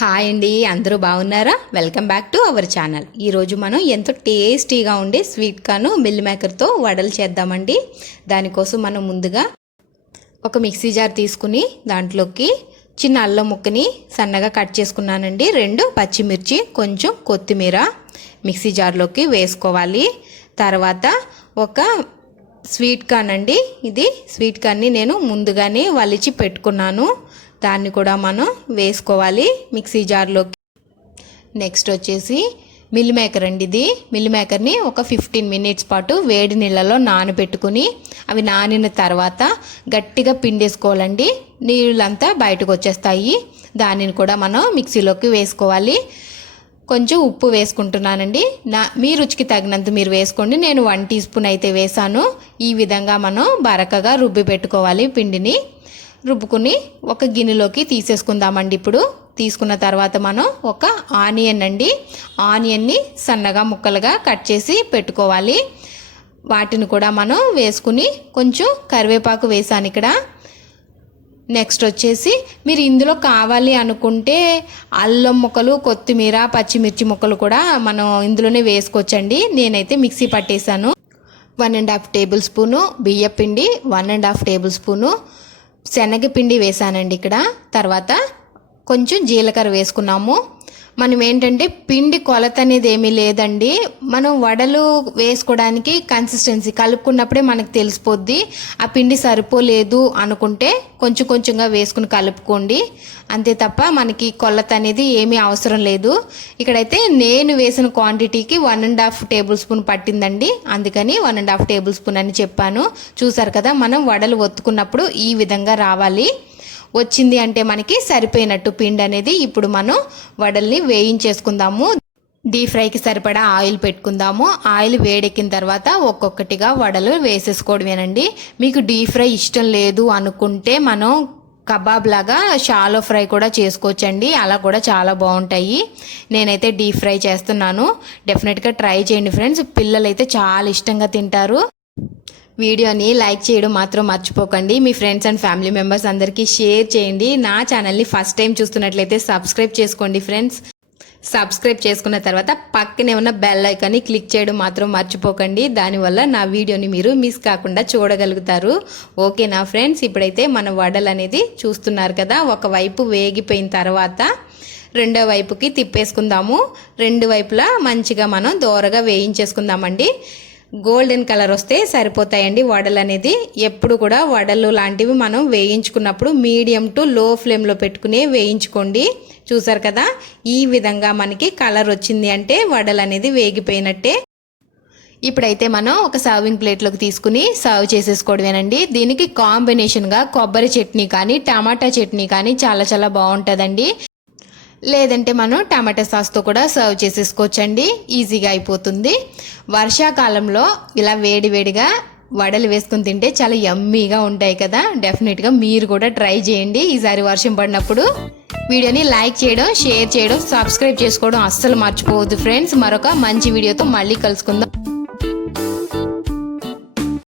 Hi అండి, అందరూ బాగున్నారా? Welcome back to our channel. ఈరోజు మనం ఎంతో టేస్టీగా ఉండే స్వీట్ కార్న్ మిల్ మేకర్తో వడలు చేద్దామండి. దానికోసం మనం ముందుగా ఒక మిక్సీ జార్ తీసుకుని దాంట్లోకి చిన్న అల్లం ముక్కని సన్నగా కట్ చేసుకున్నానండి. 2 పచ్చిమిర్చి, కొంచెం కొత్తిమీర మిక్సీ జార్లోకి వేసుకోవాలి. తర్వాత ఒక స్వీట్ కార్న్ అండి, ఇది స్వీట్ కార్న్ని నేను ముందుగానే వలిచి పెట్టుకున్నాను. దాన్ని కూడా మనం వేసుకోవాలి మిక్సీ జార్లోకి. నెక్స్ట్ వచ్చేసి మిల్ మేకర్ అండి. ఇది మిల్ మేకర్ని ఒక 15 మినిట్స్ పాటు వేడి నీళ్ళలో నానబెట్టుకుని అవి నానిన తర్వాత గట్టిగా పిండేసుకోవాలండి. నీళ్ళంతా బయటకు వచ్చేస్తాయి. దానిని కూడా మనం మిక్సీలోకి వేసుకోవాలి. కొంచెం ఉప్పు వేసుకుంటున్నానండి. మీ రుచికి తగినంత మీరు వేసుకోండి. నేను 1 టీ స్పూన్ అయితే వేసాను. ఈ విధంగా మనం బరకగా రుబ్బి పెట్టుకోవాలి. పిండిని రుబ్బుకుని ఒక గిన్నెలోకి తీసేసుకుందామండి. ఇప్పుడు తీసుకున్న తర్వాత మనం ఒక ఆనియన్ అండి, ఆనియన్ని సన్నగా ముక్కలుగా కట్ చేసి పెట్టుకోవాలి. వాటిని కూడా మనం వేసుకుని కొంచెం కరివేపాకు వేసాను ఇక్కడ. నెక్స్ట్ వచ్చేసి మీరు ఇందులో కావాలి అనుకుంటే అల్లం ముక్కలు, కొత్తిమీర, పచ్చిమిర్చి ముక్కలు కూడా మనం ఇందులోనే వేసుకోవచ్చండి. నేనైతే మిక్సీ పట్టేశాను. 1.5 టేబుల్ స్పూను బియ్యపిండి, 1.5 టేబుల్ స్పూను శనగపిండి వేసానండి ఇక్కడ. తర్వాత కొంచెం జీలకర్ర వేసుకున్నాము. మనం ఏంటంటే పిండి కొలత అనేది ఏమీ లేదండి. మనం వడలు వేసుకోవడానికి కన్సిస్టెన్సీ కలుపుకున్నప్పుడే మనకు తెలిసిపోద్ది. ఆ పిండి సరిపోలేదు అనుకుంటే కొంచెం కొంచెంగా వేసుకుని కలుపుకోండి. అంతే తప్ప మనకి కొలత అనేది ఏమీ అవసరం లేదు. ఇక్కడైతే నేను వేసిన క్వాంటిటీకి 1.5 టేబుల్ స్పూన్ పట్టిందండి. అందుకని 1.5 టేబుల్ స్పూన్ అని చెప్పాను. చూసారు కదా, మనం వడలు ఒత్తుకున్నప్పుడు ఈ విధంగా రావాలి. వచ్చింది అంటే మనకి సరిపోయినట్టు పిండి అనేది. ఇప్పుడు మనం వడల్ని వేయించేసుకుందాము. డీప్ ఫ్రైకి సరిపడా ఆయిల్ పెట్టుకుందాము. ఆయిల్ వేడెక్కిన తర్వాత ఒక్కొక్కటిగా వడలు వేసేసుకోవడమేనండి. మీకు డీప్ ఫ్రై ఇష్టం లేదు అనుకుంటే మనం కబాబ్ లాగా షాలో ఫ్రై కూడా చేసుకోవచ్చండి. అలా కూడా చాలా బాగుంటాయి. నేనైతే డీప్ ఫ్రై చేస్తున్నాను. డెఫినెట్గా ట్రై చేయండి ఫ్రెండ్స్. పిల్లలు అయితే చాలా ఇష్టంగా తింటారు. వీడియోని లైక్ చేయడం మాత్రం మర్చిపోకండి. మీ ఫ్రెండ్స్ అండ్ ఫ్యామిలీ మెంబర్స్ అందరికీ షేర్ చేయండి. నా ఛానల్ని ఫస్ట్ టైం చూస్తున్నట్లయితే సబ్స్క్రైబ్ చేసుకోండి ఫ్రెండ్స్. సబ్స్క్రైబ్ చేసుకున్న తర్వాత పక్కనే ఉన్న బెల్ ఐకాన్ని క్లిక్ చేయడం మాత్రం మర్చిపోకండి. దానివల్ల నా వీడియోని మీరు మిస్ కాకుండా చూడగలుగుతారు. ఓకేనా ఫ్రెండ్స్? ఇప్పుడైతే మన వడలు అనేది చూస్తున్నారు కదా, ఒకవైపు వేగిపోయిన తర్వాత రెండో వైపుకి తిప్పేసుకుందాము. 2 వైపులా మంచిగా మనం దోరగా వేయించేసుకుందామండి. గోల్డెన్ కలర్ వస్తే సరిపోతాయండి వడలు అనేది. ఎప్పుడు కూడా వడలు లాంటివి మనం వేయించుకున్నప్పుడు మీడియం టు లో ఫ్లేమ్లో పెట్టుకుని వేయించుకోండి. చూసారు కదా, ఈ విధంగా మనకి కలర్ వచ్చింది అంటే వడలు అనేది వేగిపోయినట్టే. ఇప్పుడైతే మనం ఒక సర్వింగ్ ప్లేట్లోకి తీసుకుని సర్వ్ చేసేసుకోవడమేనండి. దీనికి కాంబినేషన్గా కొబ్బరి చట్నీ కానీ టమాటా చట్నీ కానీ చాలా చాలా బాగుంటుందండి. లేదంటే మనం టమాటా సాస్తో కూడా సర్వ్ చేసేసుకోవచ్చండి. ఈజీగా అయిపోతుంది. వర్షాకాలంలో ఇలా వేడివేడిగా వడలు వేసుకుని తింటే చాలా యమ్మీగా ఉంటాయి కదా. డెఫినెట్గా మీరు కూడా ట్రై చేయండి ఈసారి వర్షం పడినప్పుడు. వీడియోని లైక్ చేయడం, షేర్ చేయడం, సబ్స్క్రైబ్ చేసుకోవడం అస్సలు మర్చిపోవద్దు ఫ్రెండ్స్. మరొక మంచి వీడియోతో మళ్ళీ కలుసుకుందాం.